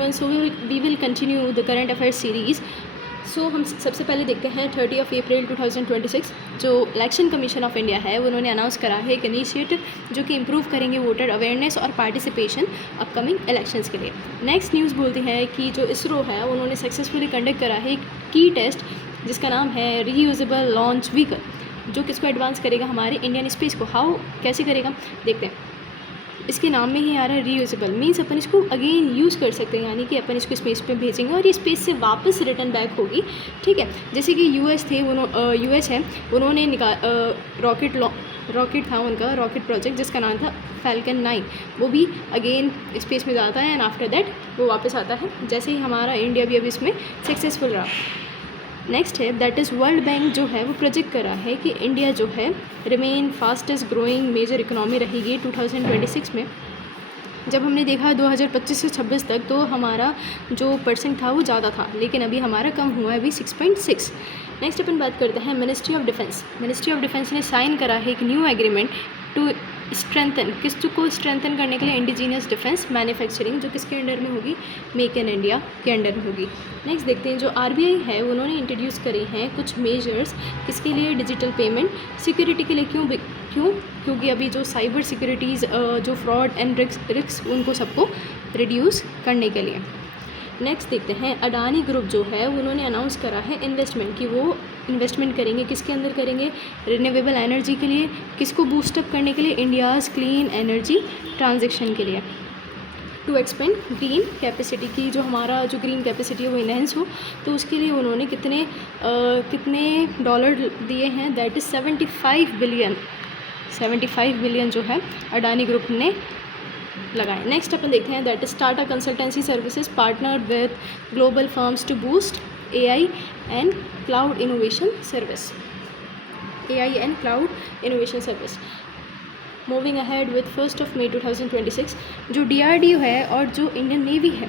everyone. So we will continue the current affairs series. सो हम सबसे पहले देखते हैं 30 अप्रैल 2026 जो इलेक्शन कमीशन ऑफ इंडिया है उन्होंने अनाउंस करा है एक इनिशिएटिव जो कि इम्प्रूव करेंगे वोटर अवेयरनेस और पार्टिसिपेशन अपकमिंग इलेक्शंस के लिए. नेक्स्ट न्यूज़ बोलती है कि जो इसरो है उन्होंने सक्सेसफुली कंडक्ट करा है एक की टेस्ट जिसका नाम है रीयूजेबल लॉन्च व्हीकल जो किसको एडवांस करेगा हमारे इंडियन स्पेस को. हाउ कैसे करेगा देखते हैं. इसके नाम में ही आ रहा है रीयूजेबल मीन्स अपन इसको अगेन यूज़ कर सकते हैं यानी कि अपन इसको स्पेस पे भेजेंगे और ये स्पेस से वापस रिटर्न बैक होगी. ठीक है. जैसे कि यूएस है उन्होंने रॉकेट था उनका रॉकेट प्रोजेक्ट जिसका नाम था फैल्कन 9. वो भी अगेन स्पेस में जाता है एंड आफ्टर दैट वो वापस आता है. जैसे ही हमारा इंडिया भी अभी इसमें सक्सेसफुल रहा. नेक्स्ट है दैट इज़ वर्ल्ड बैंक जो है वो प्रोजेक्ट करा है कि इंडिया जो है remain fastest growing major economy रहेगी 2026 में. जब हमने देखा 2025 से 26 तक तो हमारा जो परसेंट था वो ज़्यादा था लेकिन अभी हमारा कम हुआ है अभी 6.6. नेक्स्ट अपन बात करते हैं मिनिस्ट्री ऑफ डिफेंस ने साइन करा है एक न्यू एग्रीमेंट टू स्ट्रेंथन किसको स्ट्रेंथन करने के लिए इंडिजीनियस डिफेंस मैन्युफैक्चरिंग जो किसके अंडर में होगी मेक इन इंडिया के अंडर में होगी. नेक्स्ट देखते हैं जो आरबीआई है उन्होंने इंट्रोड्यूस करी हैं कुछ मेजर्स किसके लिए डिजिटल पेमेंट सिक्योरिटी के लिए. क्यों क्योंकि अभी जो साइबर सिक्योरिटीज़ जो फ्रॉड एंड रिस्क उनको सबको रिड्यूस करने के लिए. नेक्स्ट देखते हैं अडानी ग्रुप जो है उन्होंने अनाउंस करा है इन्वेस्टमेंट कि वो इन्वेस्टमेंट करेंगे किसके अंदर करेंगे रिन्यूएबल एनर्जी के लिए. किसको बूस्टअप करने के लिए इंडियाज़ क्लीन एनर्जी ट्रांजेक्शन के लिए टू एक्सपेंड ग्रीन कैपेसिटी की जो हमारा जो ग्रीन कैपेसिटी है वो इनहेंस हो. तो उसके लिए उन्होंने कितने डॉलर दिए हैं दैट इज़ 75 बिलियन जो है अडानी ग्रुप ने लगाए. नेक्स्ट अपन देखते हैं that is Tata Consultancy Services partner with global firms to boost AI and cloud innovation service. Moving ahead with 1 मई 2026 जो DRDO है और जो इंडियन नेवी है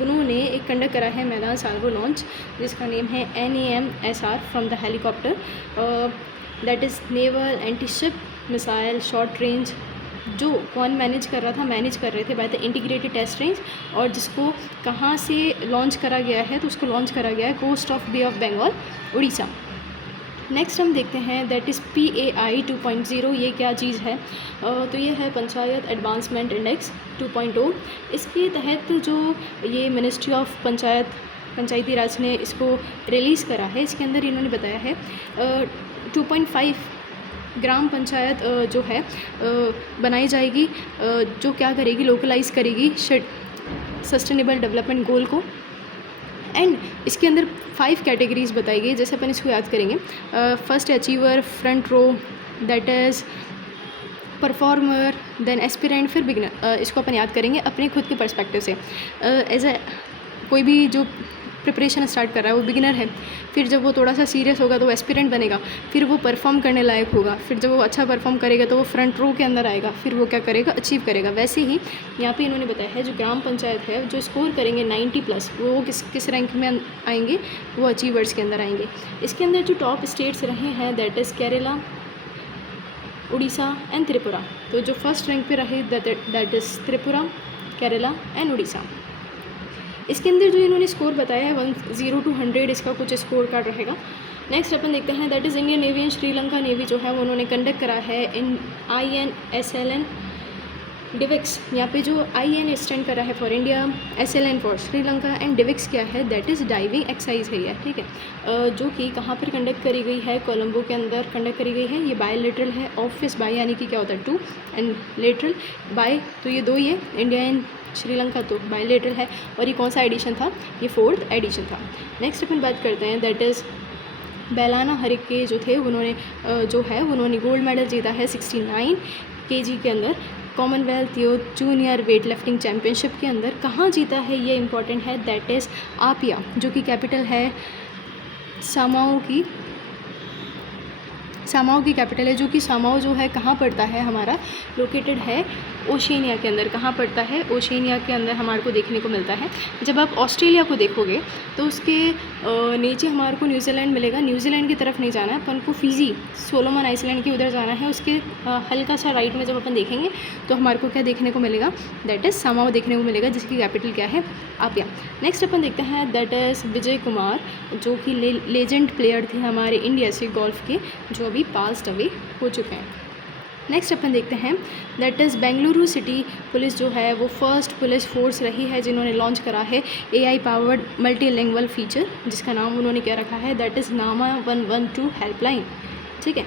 उन्होंने एक कंडक्ट करा है मैदान साल्वो लॉन्च जिसका नेम है NAMSR from the helicopter that is naval anti ship missile short range. जो कौन मैनेज कर रहे थे by the integrated test range और जिसको कहाँ से लॉन्च करा गया है तो उसको लॉन्च करा गया है coast of Bay of Bengal Orissa. Next हम देखते हैं दैट इज़ PAI 2.0. ये क्या चीज़ है तो ये है पंचायत एडवांसमेंट इंडेक्स 2.0. इसके तहत जो ये मिनिस्ट्री ऑफ पंचायती राज ने इसको रिलीज़ करा है इसके अंदर इन्होंने बताया है 2.5 ग्राम पंचायत जो है बनाई जाएगी जो क्या करेगी लोकलाइज करेगी सस्टेनेबल डेवलपमेंट गोल को. एंड इसके अंदर 5 कैटेगरीज बताई गई जैसे अपन इसको याद करेंगे. First achiever front row that is performer then aspirant फिर बिगिनर. इसको अपन याद करेंगे अपने खुद के पर्सपेक्टिव से. एज ए कोई भी जो प्रिपरेशन स्टार्ट कर रहा है वो बिगिनर है. फिर जब वो थोड़ा सा सीरियस होगा तो वो एस्पिरेंट बनेगा. फिर वो परफॉर्म करने लायक होगा. फिर जब वो अच्छा परफॉर्म करेगा तो वो फ्रंट रो के अंदर आएगा. फिर वो क्या करेगा अचीव करेगा. वैसे ही यहाँ पे इन्होंने बताया है जो ग्राम पंचायत है जो स्कोर करेंगे 90+ वो किस रैंक में आएंगे वो अचीवर्स के अंदर आएंगे. इसके अंदर जो टॉप स्टेट्स रहे हैं that is Kerala Orissa and Tripura. तो जो फर्स्ट रैंक पे रहे that is Tripura Kerala and Orissa. इसके अंदर जो इन्होंने स्कोर बताया है 10 to 100 इसका कुछ स्कोर कार्ड रहेगा. नेक्स्ट अपन देखते हैं that is Indian navy and Sri Lanka navy जो है उन्होंने कंडक्ट करा है इन INSLN डिविक्स. यहाँ पे जो IN स्टैंड करा है for India, SLN for Sri Lanka and डिविक्स क्या है दैट इज़ डाइविंग एक्सरसाइज है ये. ठीक है. जो कि कहाँ पर कंडक्ट करी गई है कोलंबो के अंदर कंडक्ट करी गई है. ये बायलैटरल है. ऑफिस बाय यानी कि क्या होता है 2 एंड लेटरल बाय तो ये 2 ही है. इंडिया एंड श्रीलंका तो बायलैटरल है. और ये कौन सा एडिशन था ये 4th एडिशन था. नेक्स्ट अपन बात करते हैं दैट इज़ बेलाना हरिके जो थे उन्होंने गोल्ड मेडल जीता है 69 kg के अंदर Commonwealth junior weight lifting championship के अंदर. कहाँ जीता है ये इंपॉर्टेंट है दैट इज़ आपिया जो कि कैपिटल है सामाओ की कैपिटल है जो कि सामाओ जो है कहाँ पड़ता है हमारा लोकेटेड है ओशिनिया के अंदर। कहाँ पड़ता है? ओशिनिया के अंदर हमारे को देखने को मिलता है। जब आप ऑस्ट्रेलिया को देखोगे तो उसके नीचे हमारे को न्यूजीलैंड मिलेगा। न्यूजीलैंड की तरफ नहीं जाना है, अपन को फिजी, सोलोमन आइसलैंड के उधर जाना है। उसके हल्का सा राइट में जब अपन देखेंगे तो हमारे को क्या देखने को मिलेगा? दैट इज़ सामाओ देखने को मिलेगा, जिसकी कैपिटल क्या है? आपिया। नेक्स्ट अपन देखते हैं दैट इज़ विजय कुमार, जो कि लेजेंड प्लेयर थे हमारे इंडिया से गोल्फ के, जो अभी पास्ड अवे हो चुके हैं। नेक्स्ट अपन देखते हैं that is Bengaluru city police, जो है वो फर्स्ट पुलिस फोर्स रही है जिन्होंने लॉन्च करा है AI पावर्ड मल्टीलिंगुअल फीचर, जिसका नाम उन्होंने क्या रखा है? दैट इज़ नामा 112 हेल्पलाइन। ठीक है।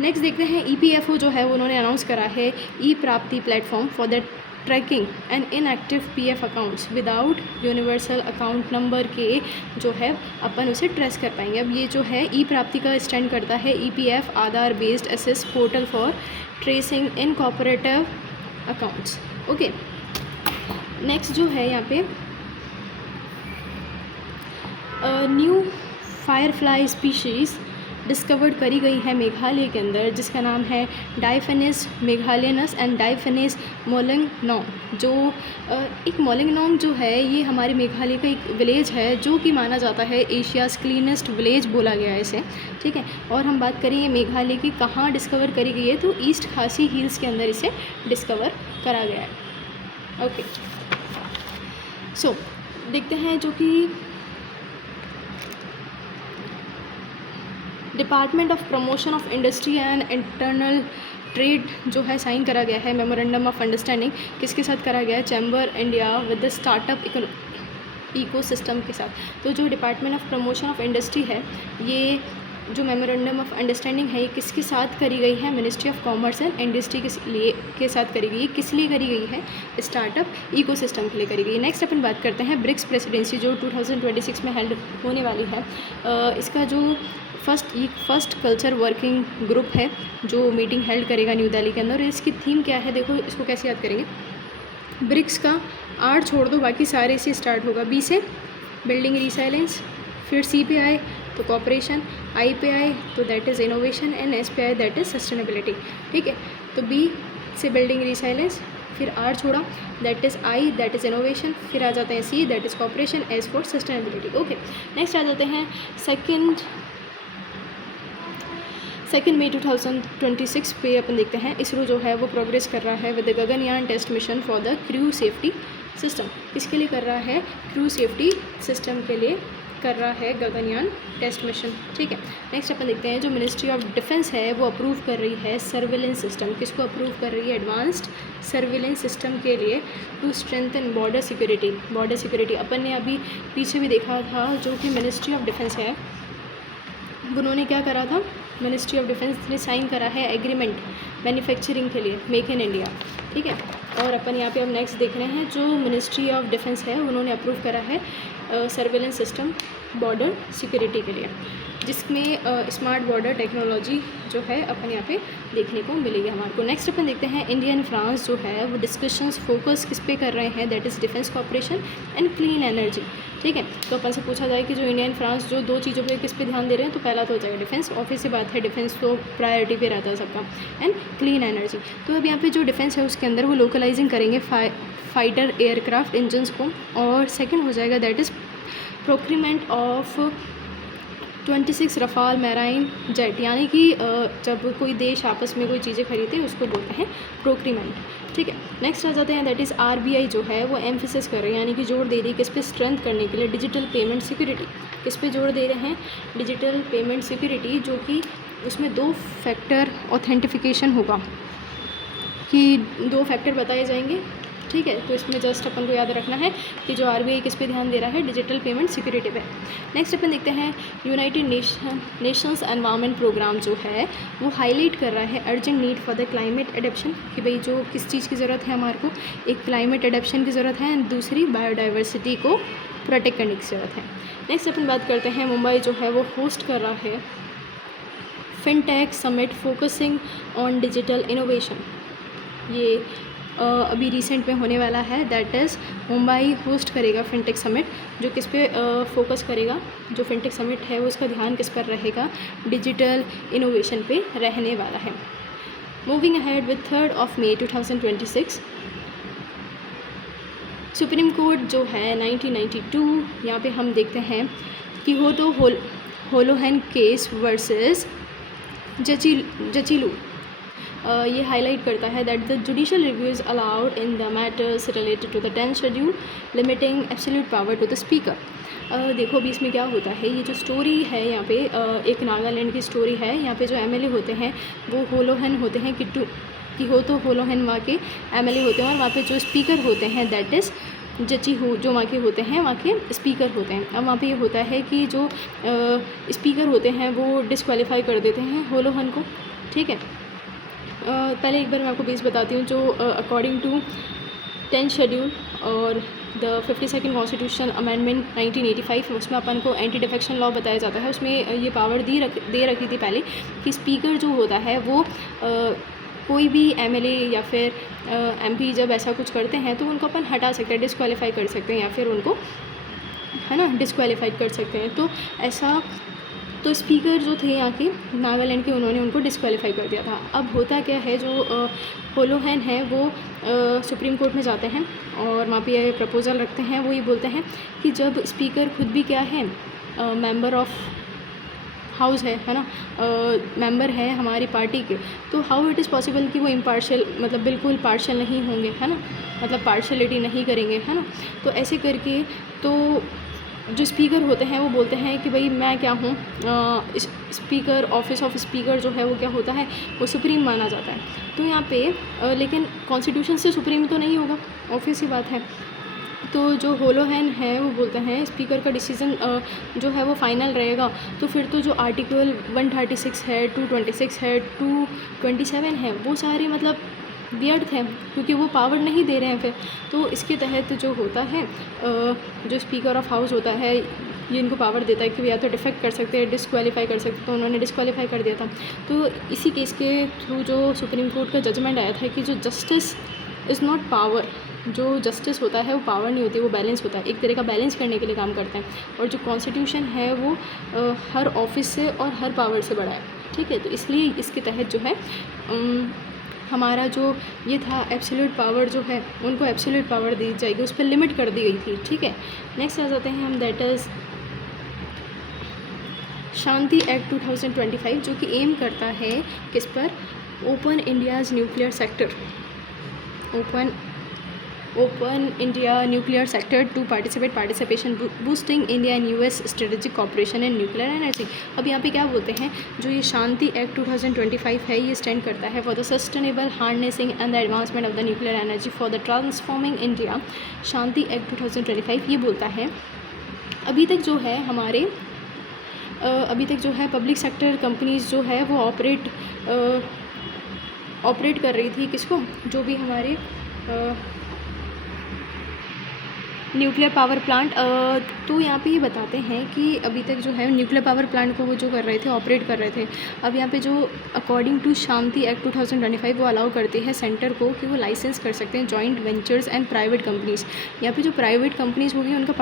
नेक्स्ट देखते हैं EPFO जो है वो उन्होंने अनाउंस करा है e Prapti platform for the tracking and inactive PF accounts without universal account number के जो है अपन उसे ट्रेस कर पाएंगे। अब ये जो है ई प्राप्ति का स्टैंड करता है EPF Aadhaar based access portal for tracing in cooperative accounts. Okay. Next जो है यहाँ पे न्यू फायरफ्लाई स्पीशीज़ डिस्कवर्ड करी गई है मेघालय के अंदर, जिसका नाम है डाइफेनिस मेघालयनस एंड डाइफेनिस मोलिंगनोंग। जो एक मोलिंगनोंग जो है ये हमारे मेघालय का एक विलेज है, जो कि माना जाता है एशियाज़ क्लीनेस्ट विलेज बोला गया है इसे। ठीक है। और हम बात करें मेघालय की कहाँ डिस्कवर करी गई है, तो ईस्ट खासी हिल्स के अंदर इसे डिस्कवर करा गया है। ओके। सो देखते हैं जो कि department of promotion of industry and internal trade जो है साइन करा गया है मेमोरेंडम ऑफ अंडरस्टैंडिंग। किसके साथ करा गया है? Chamber India with the startup ecosystem के साथ। तो जो department of promotion of industry है, ये जो मेमोरेंडम ऑफ अंडरस्टैंडिंग है, ये किसके साथ करी गई है? Ministry of commerce and industry के साथ करी गई है। किस लिए करी गई है? स्टार्टअप इकोसिस्टम के लिए करी गई है। नेक्स्ट अपन बात करते हैं ब्रिक्स प्रेसिडेंसी, जो 2026 में हेल्ड होने वाली है। इसका जो फर्स्ट कल्चर वर्किंग ग्रुप है जो मीटिंग हेल्ड करेगा न्यू दिल्ली के अंदर। इसकी थीम क्या है? देखो इसको कैसे याद करेंगे। ब्रिक्स का आर छोड़ दो, बाकी सारे से स्टार्ट होगा। बी से बिल्डिंग रिसाइलेंस, फिर सी पे आए तो कॉपरेशन, आई पे आए तो that is innovation, and S पे आए दैट इज़ सस्टेनेबिलिटी। ठीक है। तो बी से बिल्डिंग रिसाइलेंस, फिर आर छोड़ा that is I, that is innovation, फिर आ जाते हैं C that is cooperation, S for sustainability. Okay. Next आ जाते हैं सेकेंड मई 2026 पे अपन देखते हैं इसरो जो है वो प्रोग्रेस कर रहा है with the Gaganyaan test mission for the crew safety system. किसके लिए कर रहा है? क्रू सेफ्टी सिस्टम के लिए कर रहा है गगनयान टेस्ट मिशन। ठीक है। नेक्स्ट अपन देखते हैं जो मिनिस्ट्री ऑफ डिफेंस है वो अप्रूव कर रही है सर्विलेंस सिस्टम। किसको अप्रूव कर रही है? एडवांस्ड सर्विलेंस सिस्टम के लिए to strengthen border security. Border security अपन ने अभी पीछे भी देखा था, जो कि मिनिस्ट्री ऑफ डिफेंस है, उन्होंने क्या करा था? मिनिस्ट्री ऑफ डिफेंस ने साइन करा है एग्रीमेंट मैन्युफैक्चरिंग के लिए, मेक इन इंडिया। ठीक है। और अपन यहाँ पे अब नेक्स्ट देख रहे हैं जो मिनिस्ट्री ऑफ डिफेंस है उन्होंने अप्रूव करा है सर्वेलेंस सिस्टम बॉर्डर सिक्योरिटी के लिए, जिसमें स्मार्ट बॉर्डर टेक्नोलॉजी जो है अपन यहाँ पे देखने को मिलेगी हमारे को। नेक्स्ट अपन देखते हैं इंडिया एंड फ्रांस जो है वो डिस्कशंस फोकस किस पे कर रहे हैं? That is defence cooperation and clean energy. ठीक है। तो अपन से पूछा जाए कि जो इंडिया एंड फ्रांस जो दो चीज़ों पे किस पे ध्यान दे रहे हैं, तो पहला तो हो जाएगा डिफेंस, ऑब्वियस सी बात है, डिफेंस तो प्रायोरिटी पे रहता है सबका, एंड क्लीन एनर्जी। तो अब यहाँ पे जो डिफेंस है उसके अंदर वो लोकलाइजिंग करेंगे फाइटर एयरक्राफ्ट इंजन्स को, और सेकेंड हो जाएगा that is procurement of 26 Rafale marine jet, यानी कि जब कोई देश आपस में कोई चीज़ें खरीदते हैं उसको बोलते हैं प्रोक्रीमेंट। ठीक है। नेक्स्ट आ जाते हैं दैट इज़ RBI जो है वो एम्फेसिस कर रही है, यानी कि जोर दे रही है किस पे? स्ट्रेंथ करने के लिए डिजिटल पेमेंट सिक्योरिटी। किस पे जोर दे रहे हैं? डिजिटल पेमेंट सिक्योरिटी, जो कि उसमें 2 फैक्टर ऑथेंटिफिकेशन होगा, कि 2 फैक्टर बताए जाएंगे। ठीक है। तो इसमें जस्ट अपन को याद रखना है कि जो RBI किस पे ध्यान दे रहा है? डिजिटल पेमेंट सिक्योरिटी पे। नेक्स्ट अपन देखते हैं यूनाइटेड नेशंस एनवायरनमेंट प्रोग्राम जो है वो हाईलाइट कर रहा है urgent need for the climate adaptation, कि भाई जो किस चीज़ की ज़रूरत है हमारे को? एक क्लाइमेट एडेप्शन की ज़रूरत है, एंड दूसरी बायोडाइवर्सिटी को प्रोटेक्ट करने की ज़रूरत है। नेक्स्ट अपन बात करते हैं मुंबई जो है वो होस्ट कर रहा है fintech summit focusing on digital innovation. ये अभी रिसेंट में होने वाला है, दैट इज़ मुंबई होस्ट करेगा फिनटेक समिट, जो किस पे फोकस करेगा? जो फिनटेक समिट है वो उसका ध्यान किस पर रहेगा? डिजिटल इनोवेशन पे रहने वाला है। Moving ahead with 3rd of May 2026, supreme court जो है 1992, यहाँ पे हम देखते हैं कि होलोहन केस वर्सेस जचीलू ये हाईलाइट करता है that the judicial review is allowed in the matters related to the 10th schedule limiting absolute power to the speaker. देखो अभी इसमें क्या होता है, ये जो स्टोरी है यहाँ पे एक नागालैंड की स्टोरी है। यहाँ पे जो एमएलए होते हैं वो होलोहन होते हैं, होलोहन वहाँ के एमएलए होते हैं, और वहाँ पे जो स्पीकर होते हैं दैट इज़ जचीहू, जो वहाँ के होते हैं, वहाँ के स्पीकर होते हैं। अब वहाँ पे ये होता है कि जो स्पीकर होते हैं वो डिस्क्वालीफाई कर देते हैं होलोहन को, ठीक है। पहले एक बार मैं आपको बेस बताती हूँ। जो अकॉर्डिंग टू 10th शेड्यूल और द 52nd कॉन्स्टिट्यूशन अमेंडमेंट 1985, उसमें अपन को एंटी डिफेक्शन लॉ बताया जाता है। उसमें ये पावर दे रखी थी पहले कि स्पीकर जो होता है वो कोई भी एमएलए या फिर एमपी जब ऐसा कुछ करते हैं तो उनको अपन हटा सकते हैं, डिस्क्वालीफाई कर सकते हैं, या फिर उनको है ना डिस्क्वालीफाइड कर सकते हैं। तो ऐसा तो स्पीकर जो थे यहाँ के नागालैंड के, उन्होंने उनको डिस्क्वालीफाई कर दिया था। अब होता क्या है, जो होलोहन है वो सुप्रीम कोर्ट में जाते हैं और वहाँ पे ये प्रपोज़ल रखते हैं। वो ये बोलते हैं कि जब स्पीकर खुद भी क्या है मेंबर ऑफ हाउस है ना, मेंबर है हमारी पार्टी के, तो हाउ इट इज़ पॉसिबल कि वो इम्पार्शियल, मतलब बिल्कुल पार्शियल नहीं होंगे, है ना, मतलब पार्शलिटी नहीं करेंगे, है ना। तो ऐसे करके तो जो स्पीकर होते हैं वो बोलते हैं कि भाई मैं क्या हूँ, स्पीकर, ऑफिस ऑफ स्पीकर जो है वो क्या होता है, वो सुप्रीम माना जाता है। तो यहाँ पे लेकिन कॉन्स्टिट्यूशन से सुप्रीम तो नहीं होगा, ऑफिस ही बात है। तो जो होलोहन है वो बोलते हैं स्पीकर का डिसीज़न जो है वो फाइनल रहेगा। तो फिर तो जो आर्टिकल 136 है, 226 है, 227 है, वो सारे मतलब व्यर्थ हैं, क्योंकि वो पावर नहीं दे रहे हैं फिर। तो इसके तहत जो होता है जो स्पीकर ऑफ हाउस होता है ये इनको पावर देता है कि या तो डिफेक्ट कर सकते हैं, डिस्क्वालीफाई कर सकते हैं। तो उन्होंने डिस्क्वालीफाई कर दिया था। तो इसी केस के थ्रू जो सुप्रीम कोर्ट का जजमेंट आया था कि जो जस्टिस इज़ नॉट पावर, जो जस्टिस होता है वो पावर नहीं होती, वो बैलेंस होता है, एक तरह का बैलेंस करने के लिए काम करता है। और जो कॉन्स्टिट्यूशन है वो हर ऑफिस से और हर पावर से बड़ा है, ठीक है। तो इसलिए इसके तहत जो है हमारा जो ये था एब्सोल्यूट पावर जो है उनको एब्सोल्यूट पावर दी जाएगी, उस पर लिमिट कर दी गई थी, ठीक है। नेक्स्ट आ जाते हैं हम, दैट इज़ शांति एक्ट 2025, जो कि एम करता है किस पर, open India's nuclear sector, open India nuclear sector to participation boosting India and US strategic cooperation and nuclear energy. अब यहाँ पे क्या बोलते हैं, जो ये शांति एक्ट 2025 है ये स्टैंड करता है for the sustainable harnessing and the advancement of the nuclear energy for the transforming India. Shanti act 2025 ये बोलता है अभी तक जो है हमारे अभी तक जो है पब्लिक सेक्टर कंपनीज़ जो है वो ऑपरेट कर रही थी किसको, जो भी हमारे न्यूक्लियर पावर प्लांट। तो यहाँ पे ये बताते हैं कि अभी तक जो है न्यूक्लियर पावर प्लांट को वो जो कर रहे थे, ऑपरेट कर रहे थे। अब यहाँ पे जो अकॉर्डिंग टू शांति एक्ट 2025 वो अलाउ करती है सेंटर को कि वो लाइसेंस कर सकते हैं joint ventures and private companies. यहाँ पे जो प्राइवेट कंपनीज़ होगी उनका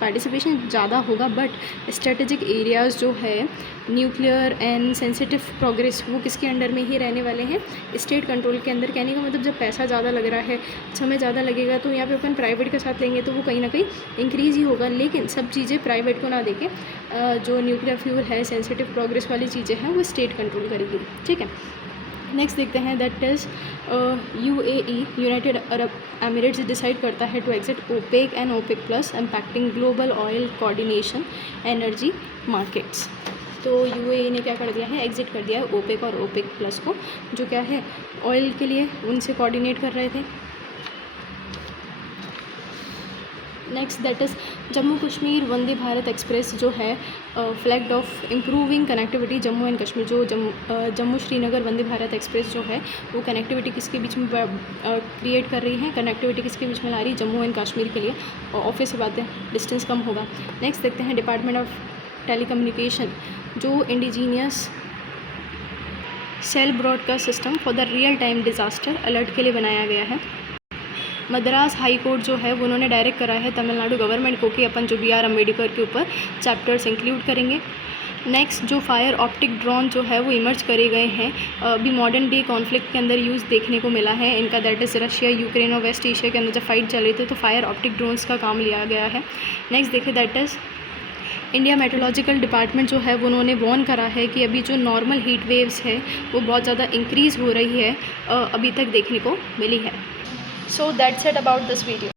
पार्टिसिपेशन ज़्यादा होगा, बट स्ट्रेटेजिक एरियाज़ जो है न्यूक्लियर एंड सेंसिटिव प्रोग्रेस वो किसके अंडर में ही रहने वाले हैं, स्टेट कंट्रोल के अंदर। कहने का मतलब जब पैसा ज़्यादा लग रहा है, समय ज़्यादा लगेगा, तो यहाँ पे अपन प्राइवेट के साथ लेंगे तो वो कहीं ना कहीं इंक्रीज़ ही होगा। लेकिन सब चीज़ें प्राइवेट को ना देके जो न्यूक्लियर फ्यूल है, सेंसिटिव प्रोग्रेस वाली चीज़ें हैं वो स्टेट कंट्रोल करेगी, ठीक है। नेक्स्ट देखते हैं, that is UAE united Arab Emirates decide करता है to exit OPEC and OPEC plus impacting global oil coordination energy markets. तो UAE ने क्या कर दिया है, एग्जिट कर दिया है ओपेक और ओपेक प्लस को, जो क्या है ऑयल के लिए उनसे कोऑर्डिनेट कर रहे थे। Next that is Jammu Kashmir Vande Bharat express जो है flagged of improving connectivity Jammu and Kashmir. जो जम्मू श्रीनगर वंदे भारत एक्सप्रेस जो है वो कनेक्टिविटी किसके बीच में क्रिएट कर रही है, कनेक्टिविटी किसके बीच में ला रही है, जम्मू एंड कश्मीर के लिए। और ऑफिस से बात है, डिस्टेंस कम होगा। नेक्स्ट देखते हैं डिपार्टमेंट ऑफ टेलीकम्युनिकेशन जो indigenous cell broadcast system for the real time disaster alert के लिए बनाया गया है। मद्रास हाई कोर्ट जो है वो उन्होंने डायरेक्ट करा है तमिलनाडु गवर्नमेंट को कि अपन जो BR अम्बेडकर के ऊपर चैप्टर्स इंक्लूड करेंगे। नेक्स्ट जो फायर ऑप्टिक ड्रोन जो है वो इमर्ज करे गए हैं, अभी मॉडर्न डे कॉन्फ्लिक्ट के अंदर यूज़ देखने को मिला है इनका, दैट इज़ रशिया यूक्रेन और वेस्ट एशिया के अंदर जब फाइट चल रही थी तो फायर ऑप्टिक ड्रोन्स का काम लिया गया है। नेक्स्ट देखें, that is India meteorological department जो है वो उन्होंने वॉर्न करा है कि अभी जो नॉर्मल हीट वेव्स है वो बहुत ज़्यादा इंक्रीज़ हो रही है, अभी तक देखने को मिली है। So that's it about this video.